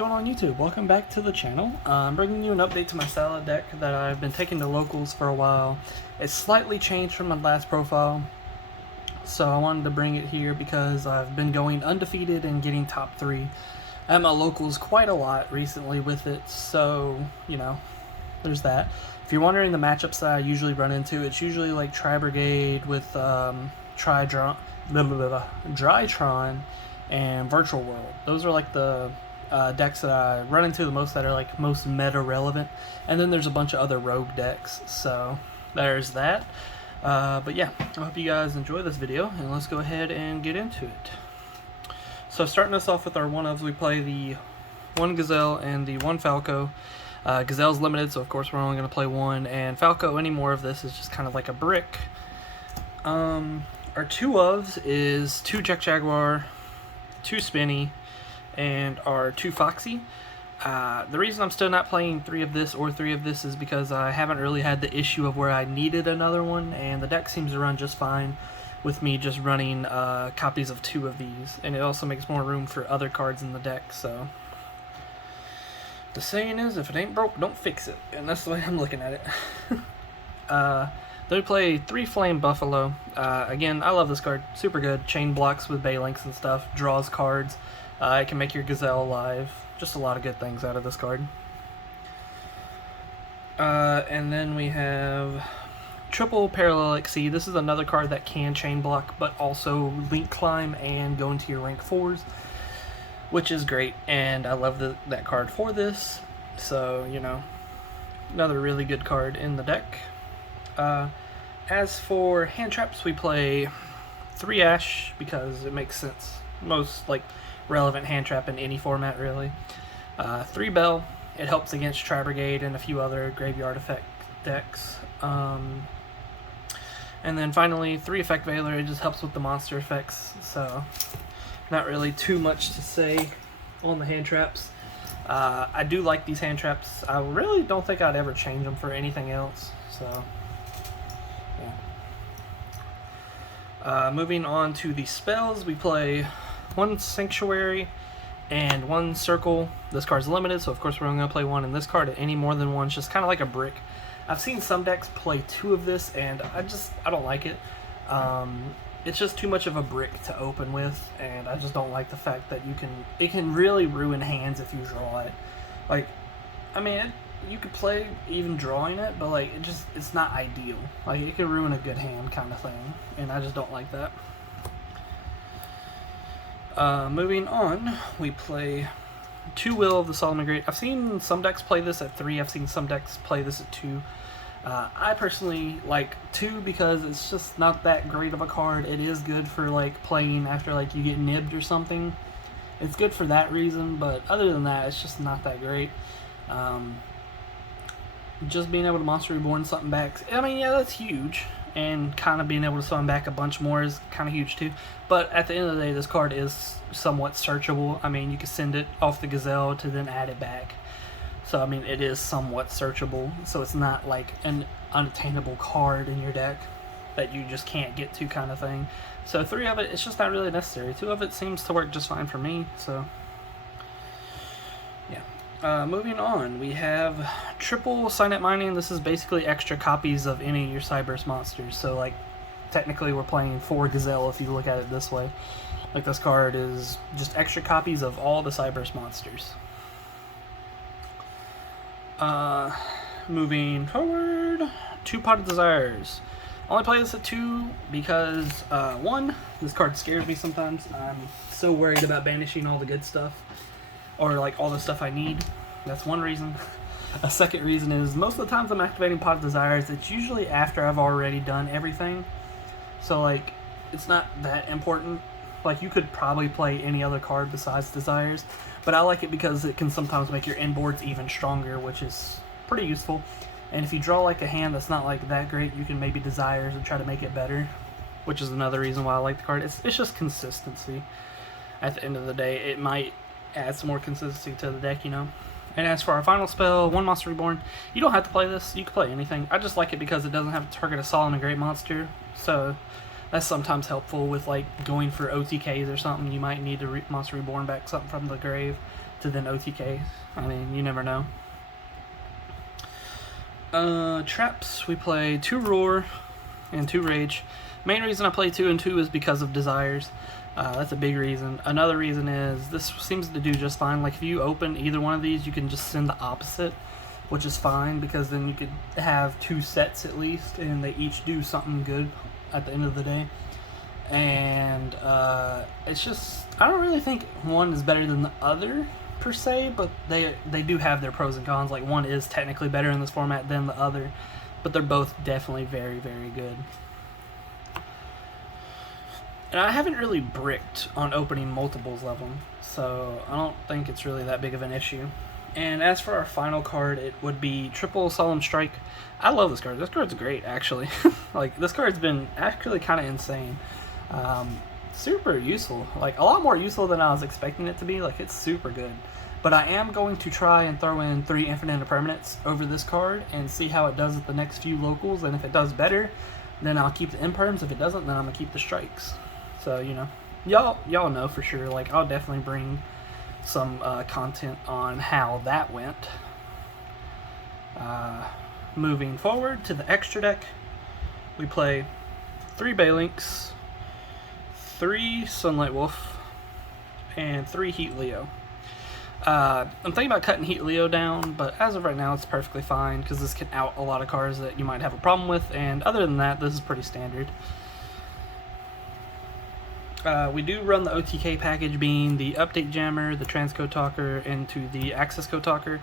going on YouTube? Welcome back to the channel. I'm bringing you an update to my Sala deck that I've been taking to locals for a while. It's slightly changed from my last profile, so I wanted to bring it here because I've been going undefeated and getting top 3 at my locals quite a lot recently with it, so, you know, there's that. If you're wondering the matchups that I usually run into, it's usually like Tri-Brigade with Drytron and Virtual World. Those are like the decks that I run into the most that are like most meta relevant, and then there's a bunch of other rogue decks, so there's that. But yeah, I hope you guys enjoy this video, and let's go ahead and get into it. So starting us off with our one-ofs, we play the 1 Gazelle and the 1 Falco. Gazelle's limited, so of course we're only going to play 1, and Falco, any more of this is just kind of like a brick. Our 2 ofs is 2 Jack Jaguar, 2 Spinny, and our 2 Foxy. The reason I'm still not playing 3 of this or 3 of this is because I haven't really had the issue of where I needed another one, and the deck seems to run just fine with me just running copies of 2 of these, and it also makes more room for other cards in the deck. So the saying is, if it ain't broke, don't fix it, and that's the way I'm looking at it. Then we play 3 Flame Buffalo. Again, I love this card. Super good. Chain blocks with Balinks and stuff. Draws cards. It can make your Gazelle alive. Just a lot of good things out of this card. And then we have Triple Parallel Exceed. This is another card that can chain block, but also link climb and go into your rank 4s, which is great. And I love that card for this. So, you know, another really good card in the deck. As for hand traps, we play 3 Ash because it makes sense. Most like relevant hand trap in any format, really. 3 Bell. It helps against Tri-Brigade and a few other graveyard effect decks. And then finally 3 Effect Veiler. It just helps with the monster effects. So not really too much to say on the hand traps. I do like these hand traps. I really don't think I'd ever change them for anything else. So yeah. Moving on to the spells, we play 1 Sanctuary and 1 Circle. This card's limited, so of course we're only going to play 1, and this card, any more than 1, is just kind of like a brick. I've seen some decks play 2 of this, and I don't like it. It's just too much of a brick to open with, and I just don't like the fact that it can really ruin hands if you draw it. Like, I mean, you could play even drawing it, but like it's not ideal. Like, it could ruin a good hand kind of thing, and I just don't like that. Moving on, we play 2 Will of the Salamangreat. I've seen some decks play this at 3. I've seen some decks play this at 2. I personally like 2 because it's just not that great of a card. It is good for like playing after like you get nibbed or something. It's good for that reason, but other than that, it's just not that great. Just being able to Monster Reborn something back, I mean, yeah, that's huge, and kind of being able to summon back a bunch more is kind of huge too. But at the end of the day, this card is somewhat searchable. I mean, you can send it off the Gazelle to then add it back. So, I mean, it is somewhat searchable, so it's not like an unattainable card in your deck that you just can't get to kind of thing. So 3 of it, it's just not really necessary. 2 of it seems to work just fine for me, so yeah. Moving on, we have Triple Signet Mining. This is basically extra copies of any of your Cyberse monsters. So, like, technically we're playing 4 Gazelle if you look at it this way. Like, this card is just extra copies of all the Cyberse monsters. Moving forward, 2 Potted Desires. I only play this at 2 because, 1, this card scares me sometimes. I'm so worried about banishing all the good stuff, or like all the stuff I need. That's one reason. A second reason is most of the times I'm activating Potted Desires, it's usually after I've already done everything. So like, it's not that important. Like, you could probably play any other card besides Desires, but I like it because it can sometimes make your inboards even stronger, which is pretty useful. And if you draw like a hand that's not like that great, you can maybe Desires and try to make it better, which is another reason why I like the card. It's just consistency. At the end of the day, it might add some more consistency to the deck, you know. And as for our final spell, 1 Monster Reborn, you don't have to play this. You can play anything. I just like it because it doesn't have to target a Salamangreat monster, so that's sometimes helpful with like going for OTKs or something. You might need to Monster Reborn back something from the grave. to then OTK. I mean, you never know. Traps, we play 2 Roar and 2 Rage. Main reason I play 2 and 2 is because of Desires. That's a big reason. Another reason is this seems to do just fine. Like if you open either one of these, you can just send the opposite, which is fine because then you could have 2 sets at least, and they each do something good at the end of the day. And it's just, I don't really think one is better than the other per se, but they do have their pros and cons. Like one is technically better in this format than the other, but they're both definitely very, very good. And I haven't really bricked on opening multiples of them, so I don't think it's really that big of an issue. And as for our final card, it would be triple Solemn Strike. I love this card. This card's great, actually. Like, this card's been actually kind of insane. Super useful. Like, a lot more useful than I was expecting it to be. Like, it's super good. But I am going to try and throw in 3 Infinite Impermanents over this card and see how it does at the next few locals. And if it does better, then I'll keep the Imperms. If it doesn't, then I'm going to keep the Strikes. So, you know, y'all know for sure. Like, I'll definitely bring some content on how that went. Moving forward to the extra deck, we play 3 Balinks, 3 Sunlight Wolf, and 3 Heat Leo. I'm thinking about cutting Heat Leo down, but as of right now it's perfectly fine because this can out a lot of cards that you might have a problem with, and other than that, this is pretty standard. We do run the OTK package, being the Update Jammer, the Transcode Talker, into the Access Code Talker.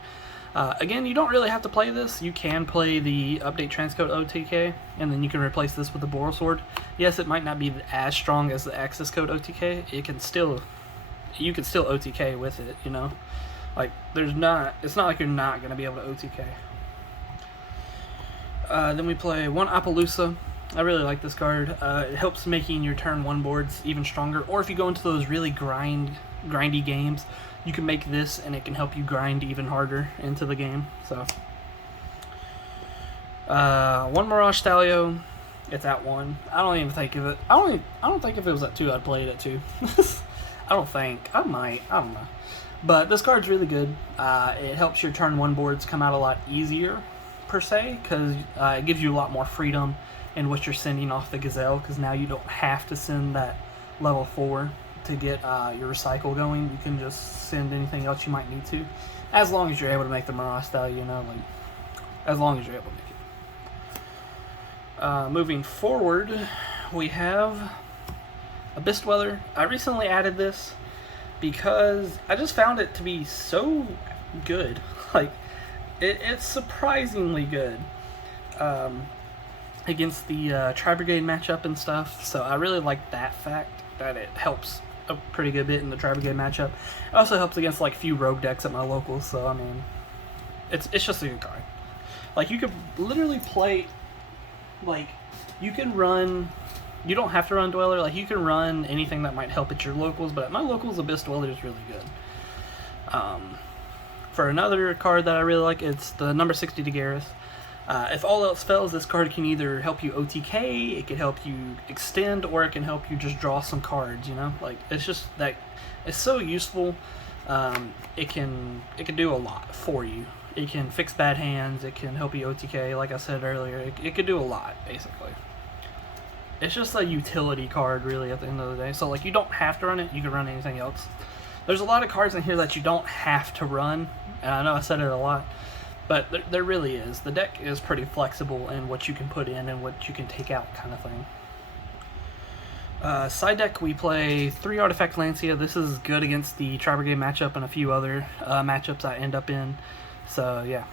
Again, you don't really have to play this. You can play the Update Transcode OTK, and then you can replace this with the Boral Sword. Yes, it might not be as strong as the Access Code OTK. You can still OTK with it, you know? Like, it's not like you're not going to be able to OTK. Then we play 1 Appaloosa. I really like this card. It helps making your turn 1 boards even stronger, or if you go into those really grindy games, you can make this and it can help you grind even harder into the game. So 1 Mirage Stallion. It's at 1. I don't even think of it. I don't think if it was at 2 I'd play it at 2. I don't think. I might. I don't know. But this card's really good. It helps your turn 1 boards come out a lot easier per se, because it gives you a lot more freedom in what you're sending off the Gazelle, because now you don't have to send that level 4 to get your recycle going. You can just send anything else you might need to, as long as you're able to make the Mirage style, you know, like, as long as you're able to make it. Moving forward, we have Abyss Dweller. I recently added this because I just found it to be so good. Like, it's surprisingly good against the Tri-Brigade matchup and stuff. So I really like that fact, that it helps a pretty good bit in the Tri-Brigade matchup. It also helps against like few rogue decks at my locals. So I mean, it's just a good card. Like, you could literally play, like, you can run. You don't have to run Dweller. Like, you can run anything that might help at your locals, but at my locals, Abyss Dweller is really good. For another card that I really like, it's the number 60 Daenerys. If all else fails, this card can either help you OTK, it can help you extend, or it can help you just draw some cards, you know? Like, it's just that, it's so useful. It can do a lot for you. It can fix bad hands, it can help you OTK, like I said earlier. It could do a lot, basically. It's just a utility card, really, at the end of the day. So, like, you don't have to run it, you can run anything else. There's a lot of cards in here that you don't have to run, and I know I said it a lot, but there really is. The deck is pretty flexible in what you can put in and what you can take out, kind of thing. Side deck, we play 3 Artifact Lancia. This is good against the Tri-Brigade matchup and a few other matchups I end up in. So, yeah.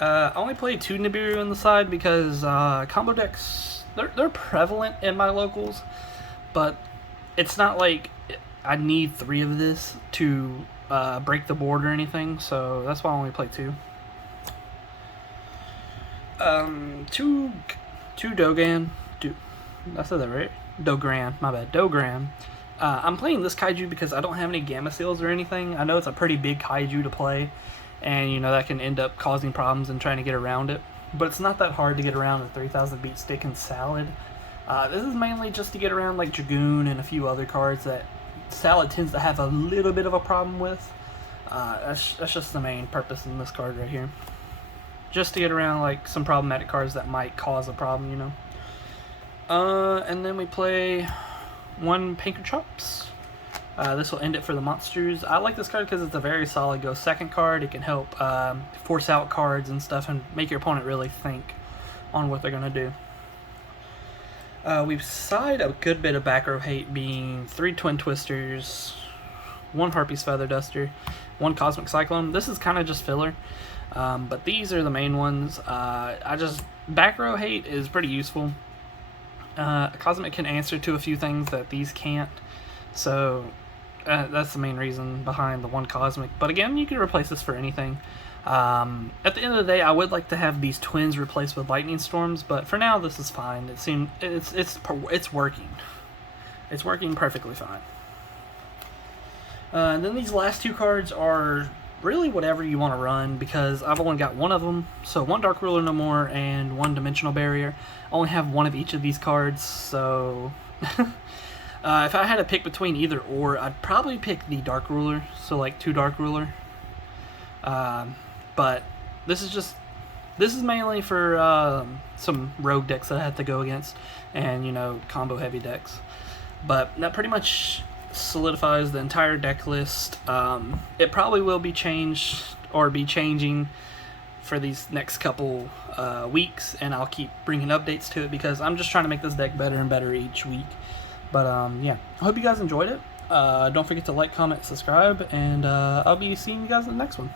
I only play 2 Nibiru on the side because combo decks, they're prevalent in my locals, but it's not like I need 3 of this to break the board or anything, so that's why I only play 2. Two Dogan. I said that right? Dogran, my bad. Dogran. I'm playing this kaiju because I don't have any Gamma Seals or anything. I know it's a pretty big kaiju to play, and you know that can end up causing problems and trying to get around it. But it's not that hard to get around a 3000 beat stick and salad. This is mainly just to get around like Dragoon and a few other cards that Salad tends to have a little bit of a problem with. That's just the main purpose in this card right here. Just to get around like some problematic cards that might cause a problem, you know. And then we play 1 Pinker Chops. This will end it for the monsters. I like this card because it's a very solid go second card. It can help force out cards and stuff and make your opponent really think on what they're going to do. We've side a good bit of back row hate, being 3 Twin Twisters, 1 Harpy's Feather Duster, 1 Cosmic Cyclone. This is kind of just filler, but these are the main ones. Back row hate is pretty useful. Cosmic can answer to a few things that these can't, so that's the main reason behind the 1 Cosmic. But again, you can replace this for anything. At the end of the day, I would like to have these twins replaced with Lightning Storms, but for now, this is fine. It's working. It's working perfectly fine. And then these last 2 cards are really whatever you want to run, because I've only got 1 of them. So 1 Dark Ruler No More and 1 Dimensional Barrier. I only have 1 of each of these cards, so if I had to pick between either or, I'd probably pick the Dark Ruler, so like 2 Dark Ruler. But this is mainly for some rogue decks that I have to go against, and you know, combo heavy decks. But that pretty much solidifies the entire deck list. It probably will be changed or be changing for these next couple weeks, and I'll keep bringing updates to it because I'm just trying to make this deck better and better each week. But yeah, I hope you guys enjoyed it. Don't forget to like, comment, subscribe, and I'll be seeing you guys in the next one.